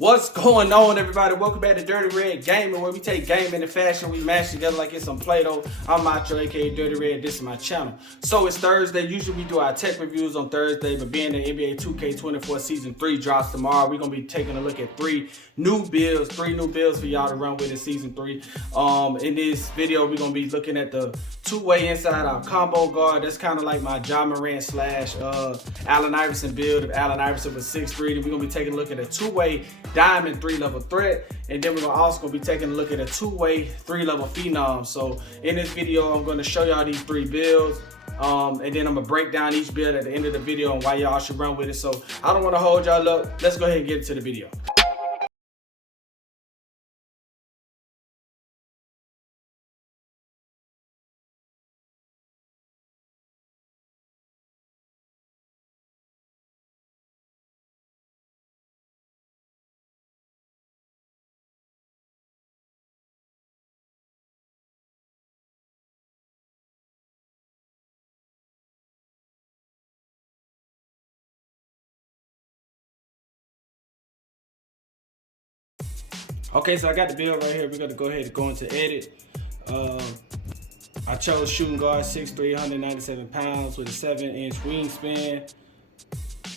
What's going on, everybody? Welcome back to Dirty Red Gaming, where we take gaming and fashion, we mash together like it's some Play-Doh. I'm Macho, aka Dirty Red. This is my channel. So it's Thursday. Usually we do our tech reviews on Thursday, but being the NBA 2K24 Season 3 drops tomorrow, we're going to be taking a look at three new builds for y'all to run with in Season 3. In this video, we're going to be looking at the two-way inside-out combo guard. That's kind of like my Ja Morant slash Allen Iverson build. If Allen Iverson was 6'3", then we're going to be taking a look at a two-way diamond 3-level threat, and then we're also be taking a look at a two-way 3-level phenom. So in this video, I'm going to show y'all these three builds, and then I'm going to break down each build at the end of the video and why y'all should run with it. So I don't want to hold y'all up. Let's go ahead and get into the video. Okay, so I got the build right here. We're going to go ahead and go into edit. I chose shooting guard 6'3", 197 pounds with a 7-inch wingspan.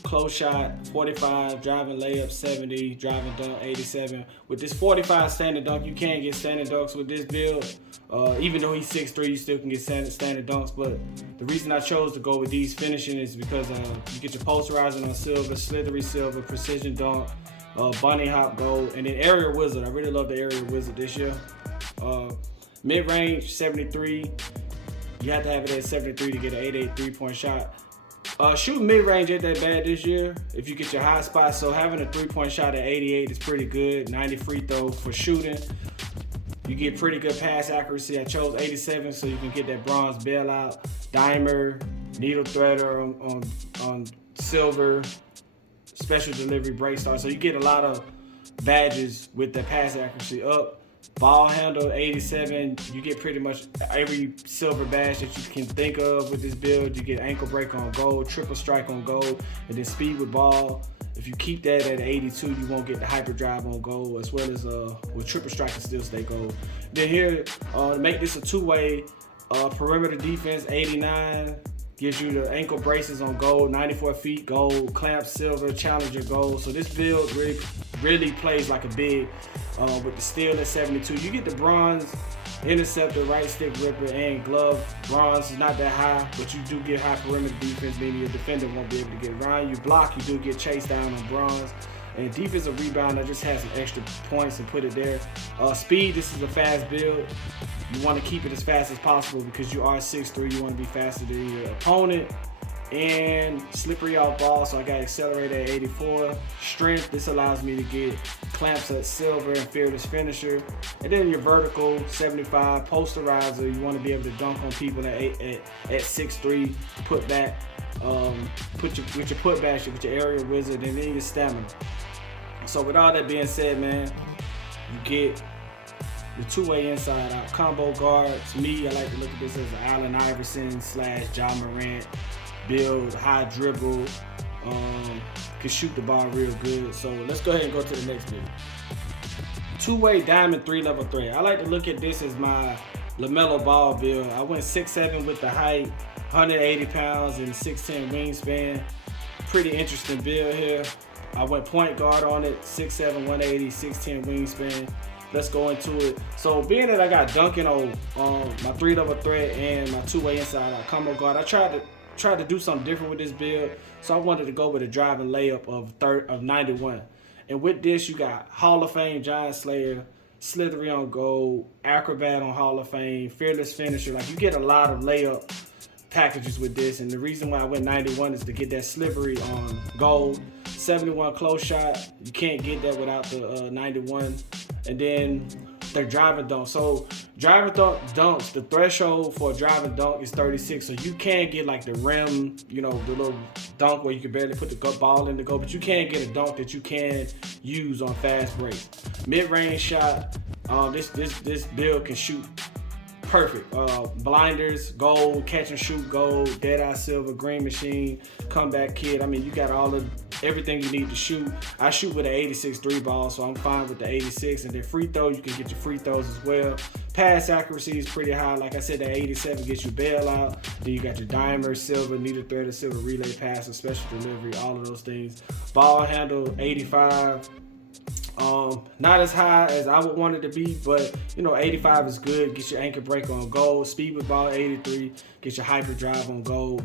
Close shot 45, driving layup 70, driving dunk 87. With this 45 standing dunk, you can get standing dunks with this build. Even though he's 6'3", you still can get standing dunks. But the reason I chose to go with these finishing is because you get your posterizing on silver, slithery silver, precision dunk, bunny hop gold, and then area wizard. I really love the area wizard this year. Mid-range 73. You have to have it at 73 to get an 88 3-point shot. Shooting mid-range ain't that bad this year if you get your high spot. So having a 3-point shot at 88 is pretty good. 90 free throw for shooting. You get pretty good pass accuracy. I chose 87 so you can get that bronze bailout, dimer, needle threader on silver, special delivery break star. So you get a lot of badges with the pass accuracy up. Ball handle 87. You get pretty much every silver badge that you can think of with this build. You get ankle break on gold, triple strike on gold, and then speed with ball. If you keep that at 82, you won't get the hyperdrive on gold, as well as with triple strike can still stay gold. Then here, to make this a two-way, perimeter defense 89. Gives you the ankle braces on gold, 94 feet gold, clamp silver, challenger gold. So this build really plays like a big with the steel at 72. You get the bronze interceptor, right stick ripper, and glove. Bronze is not that high, but you do get high perimeter defense, meaning your defender won't be able to get around you. Block, you do get chased down on bronze. And defensive rebound, I just have some extra points and put it there. Speed, this is a fast build. You want to keep it as fast as possible because you are 6'3", you want to be faster than your opponent. And slippery off ball, so I got accelerated at 84. Strength, this allows me to get clamps at silver and fearless finisher. And then your vertical 75, posterizer, you want to be able to dunk on people at 6'3", put back. With your putbacks, with your area wizard, and then your stamina. So with all that being said, man, you get the two-way inside-out combo guard. To me, I like to look at this as an Allen Iverson slash Ja Morant build, high dribble, can shoot the ball real good. So let's go ahead and go to the next build. Two-way diamond 3-level threat. I like to look at this as my LaMelo Ball build. I went 6'7" with the height, 180 pounds and 6'10" wingspan. Pretty interesting build here. I went point guard on it, 6'7", 180, 6'10" wingspan. Let's go into it. So being that I got dunking on my 3-level threat and my two-way inside out combo guard, I tried to do something different with this build. So I wanted to go with a driving layup of 91. And with this, you got Hall of Fame Giant Slayer, slithery on gold, acrobat on Hall of Fame, fearless finisher. Like, you get a lot of layup packages with this, and the reason why I went 91 is to get that slippery on gold. 71 close shot, you can't get that without the 91. And then their driving dunk. So driving dunks, the threshold for a driving dunk is 36. So you can get like the rim, the little dunk where you can barely put the ball in the goal, but you can get a dunk that you can use on fast break. Mid-range shot, this build can shoot perfect. Blinders, gold, catch and shoot gold, dead eye silver, green machine, comeback kid. I mean, you got all the everything you need to shoot. I shoot with an 86 3 ball, so I'm fine with the 86. And then free throw, you can get your free throws as well. Pass accuracy is pretty high. Like I said, that 87 gets you bailout. Then you got your dimer, silver, needle threaded, silver relay pass, special delivery, all of those things. Ball handle, 85. Not as high as I would want it to be, but 85 is good. Get your anchor break on goal. Speed with ball, 83. Get your hyper drive on goal.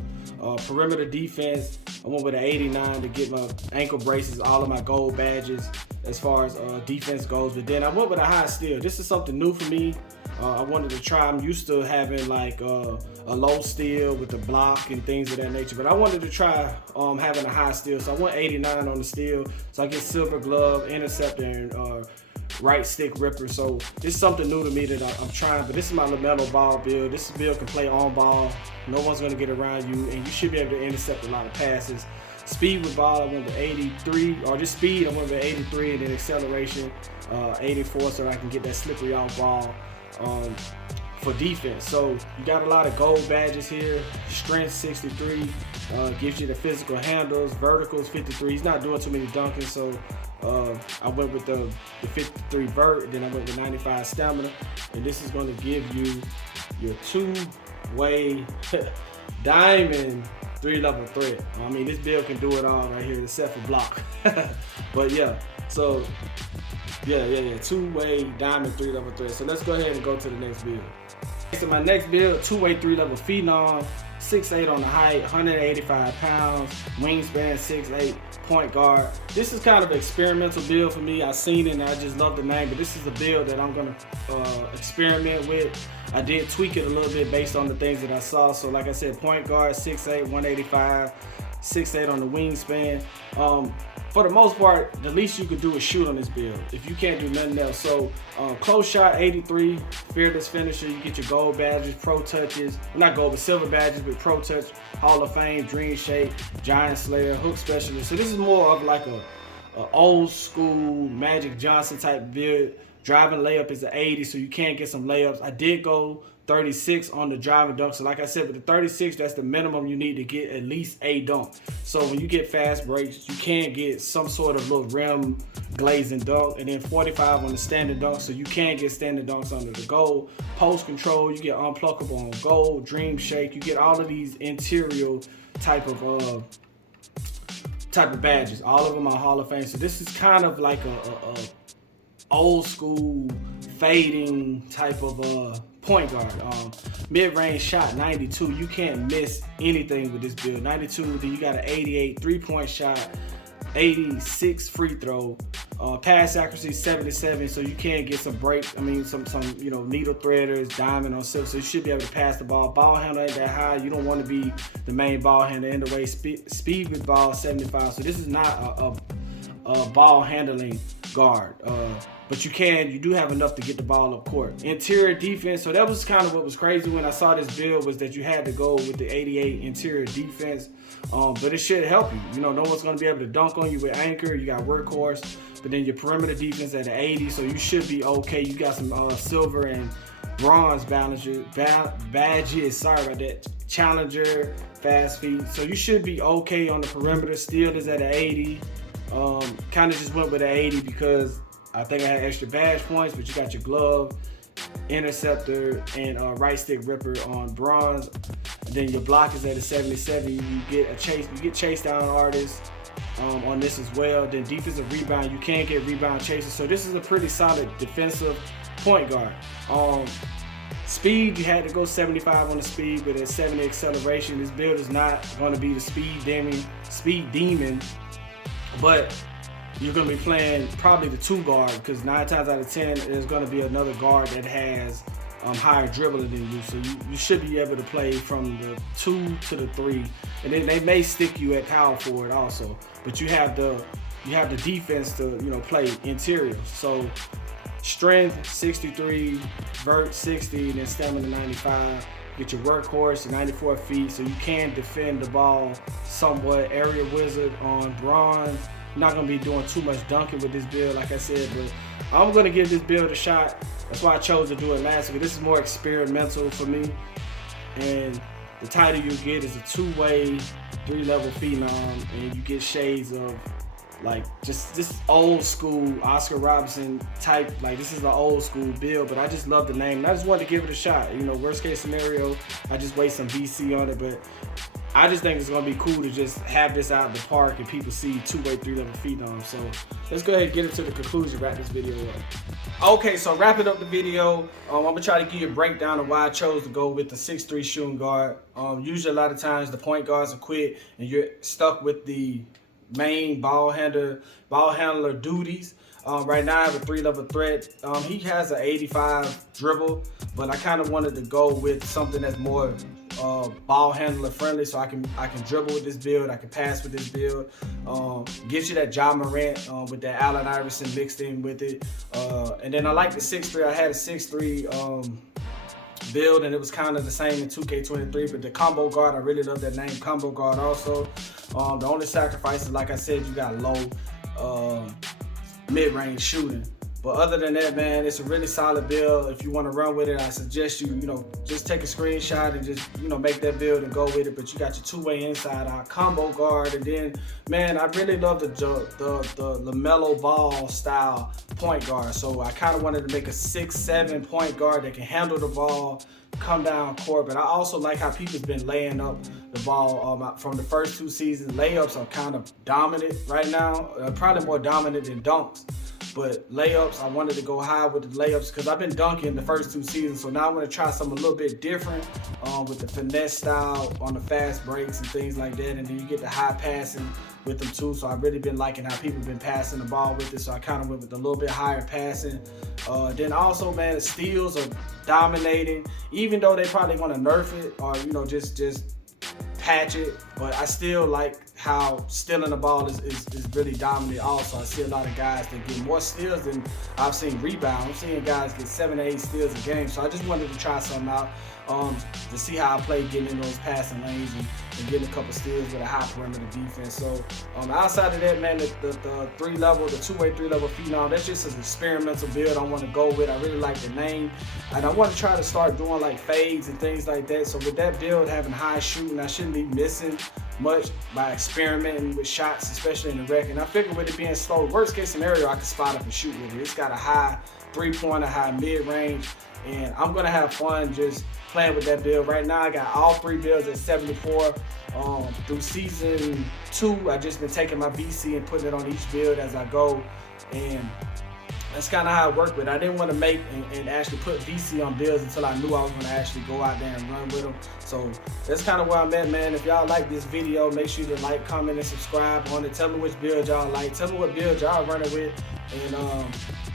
Perimeter defense, I went with an 89 to get my ankle braces, all of my gold badges as far as defense goes. But then I went with a high steal. This is something new for me. I wanted to try. I'm used to having like a low steal with the block and things of that nature, but I wanted to try having a high steal. So I went 89 on the steal. So I get silver glove, interceptor, and right stick ripper. So this is something new to me that I'm trying. But this is my LaMelo Ball build. This build can play on ball. No one's gonna get around you, and you should be able to intercept a lot of passes. Speed with ball, I went with 83, or just speed, I went with 83, and then acceleration, 84, so I can get that slippery out ball. For defense. So you got a lot of gold badges here. Strength 63 gives you the physical handles. Verticals 53. He's not doing too many dunkings, so I went with the 53 vert. Then I went with 95 stamina, and this is going to give you your two-way diamond 3-level threat. I mean, this build can do it all right here, except for block. But yeah, so. Yeah. Two-way diamond 3-level threat. So let's go ahead and go to the next build. So my next build, two-way 3-level phenom, 6'8" on the height, 185 pounds, wingspan 6'8", point guard. This is kind of an experimental build for me. I've seen it and I just love the name, but this is a build that I'm gonna experiment with. I did tweak it a little bit based on the things that I saw. So like I said, point guard, 6'8", 185, 6'8" on the wingspan. For the most part, the least you could do is shoot on this build if you can't do nothing else. So close shot 83, fearless finisher. You get your gold badges, pro touches, not gold but silver badges with pro touch, Hall of Fame, dream shape, giant slayer, hook specialist. So this is more of like a old school Magic Johnson type build. Driving layup is an 80, so you can get some layups. I did go 36 on the driving dunk. So like I said, with the 36, that's the minimum you need to get at least a dunk. So when you get fast breaks, you can get some sort of little rim glazing dunk. And then 45 on the standing dunk, so you can get standing dunks under the goal. Post control, you get unpluckable on goal. Dream shake, you get all of these interior type of badges. All of them are Hall of Fame. So this is kind of like a old school fading type of point guard. Mid-range shot 92. You can't miss anything with this build. 92. Then you got an 88 3-point shot, 86 free throw. Pass accuracy 77. So you can get some break. I mean, some needle threaders, diamond on silk. So you should be able to pass the ball. Ball handle ain't that high. You don't want to be the main ball handler in the way. Speed with ball 75. So this is not a ball handling guard. But you do have enough to get the ball up court. Interior defense, so that was kind of what was crazy when I saw this build, was that you had to go with the 88 interior defense. But it should help you. No one's going to be able to dunk on you with anchor. You got workhorse, but then your perimeter defense at the 80, so you should be okay. You got some silver and bronze badges. Sorry about that. Challenger, fast feet. So you should be okay on the perimeter. Steal is at an 80. Kind of just went with an 80 because I think I had extra badge points, but you got your glove, interceptor, and right stick ripper on bronze. Then your block is at a 77. You get chase down artists on this as well. Then defensive rebound, you can get rebound chases. So this is a pretty solid defensive point guard. Speed, you had to go 75 on the speed, but at 70 acceleration. This build is not going to be the speed demon, but you're going to be playing probably the 2 guard, because 9 times out of 10 there's going to be another guard that has higher dribbling than you. So you should be able to play from the 2 to the 3, and then they may stick you at power forward also. But you have the defense to play interior. So strength 63, vert 60, and then stamina 95. Get your workhorse 94 feet, so you can defend the ball somewhat. Area wizard on bronze. I'm not going to be doing too much dunking with this build, like I said, but I'm going to give this build a shot. That's why I chose to do it last week. This is more experimental for me, and the title you get is a two-way 3-level phenom, and you get shades of like just this old school Oscar Robertson type. Like this is an old school build, but I just love the name and I just wanted to give it a shot. You know, worst case scenario, I just waste some VC on it, but I just think it's gonna be cool to just have this out in the park and people see 2-way 3-level phenom. So let's go ahead and get into the conclusion, wrap this video up. Okay, so wrapping up the video, I'm gonna try to give you a breakdown of why I chose to go with the 6'3" shooting guard. Usually a lot of times the point guards are quit and you're stuck with the main ball handler duties. Right now I have a 3-level threat. He has an 85 dribble, but I kind of wanted to go with something that's more ball handler friendly, so I can dribble with this build, I can pass with this build, get you that Ja Morant with that Allen Iverson mixed in with it, and then I like the 6'3". I had a 6'3" build, and it was kind of the same in 2K23, but the combo guard, I really love that name, combo guard also. The only sacrifice is, like I said, you got low mid-range shooting. But other than that, man, it's a really solid build. If you want to run with it, I suggest you just take a screenshot and just, make that build and go with it. But you got your 2-way inside out combo guard. And then, man, I really love the lamelo ball style point guard. So I kind of wanted to make a 6'7" point guard that can handle the ball, come down court. But I also like how people's been laying up the ball from the first 2 seasons. Layups are kind of dominant right now, probably more dominant than dunks. But layups, I wanted to go high with the layups because I've been dunking the first 2 seasons. So now I want to try something a little bit different with the finesse style on the fast breaks and things like that. And then you get the high passing with them too. So I've really been liking how people have been passing the ball with it. So I kind of went with a little bit higher passing. Then also, man, the steals are dominating. Even though they probably want to nerf it or, just patch it, but I still like how stealing the ball is really dominant also. I see a lot of guys that get more steals than I've seen rebounds. I'm seeing guys get 7 to 8 steals a game, so I just wanted to try something out to see how I play getting in those passing lanes and getting a couple steals with a high perimeter defense. So outside of that, man, the 3-level, the 2-way 3-level phenom, that's just an experimental build I want to go with. I really like the name, and I want to try to start doing like fades and things like that. So with that build having high shooting, I shouldn't be missing much by experimenting with shots, especially in the rec. And I figured with it being slow, worst case scenario, I could spot up and shoot with it. It's got a high 3-pointer, high mid-range, and I'm gonna have fun just playing with that build. Right now I got all 3 builds at 74. Through season 2, I just been taking my VC and putting it on each build as I go, and that's kind of how it worked with it. I didn't want to make and actually put VC on builds until I knew I was going to actually go out there and run with them. So that's kind of where I'm at, man. If y'all like this video, make sure to like, comment, and subscribe on it. Tell me which build y'all like. Tell me what build y'all running with. And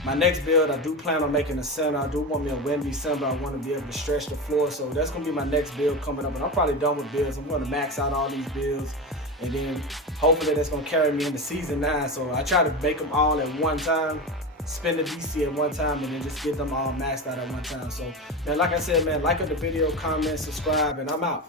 my next build, I do plan on making a center. I do want me a windy center. I want to be able to stretch the floor. So that's going to be my next build coming up. And I'm probably done with builds. I'm going to max out all these builds. And then hopefully that's going to carry me into season 9. So I try to make them all at one time. Spend the VC at one time and then just get them all maxed out at one time. So, man, like I said, man, like the video, comment, subscribe, and I'm out.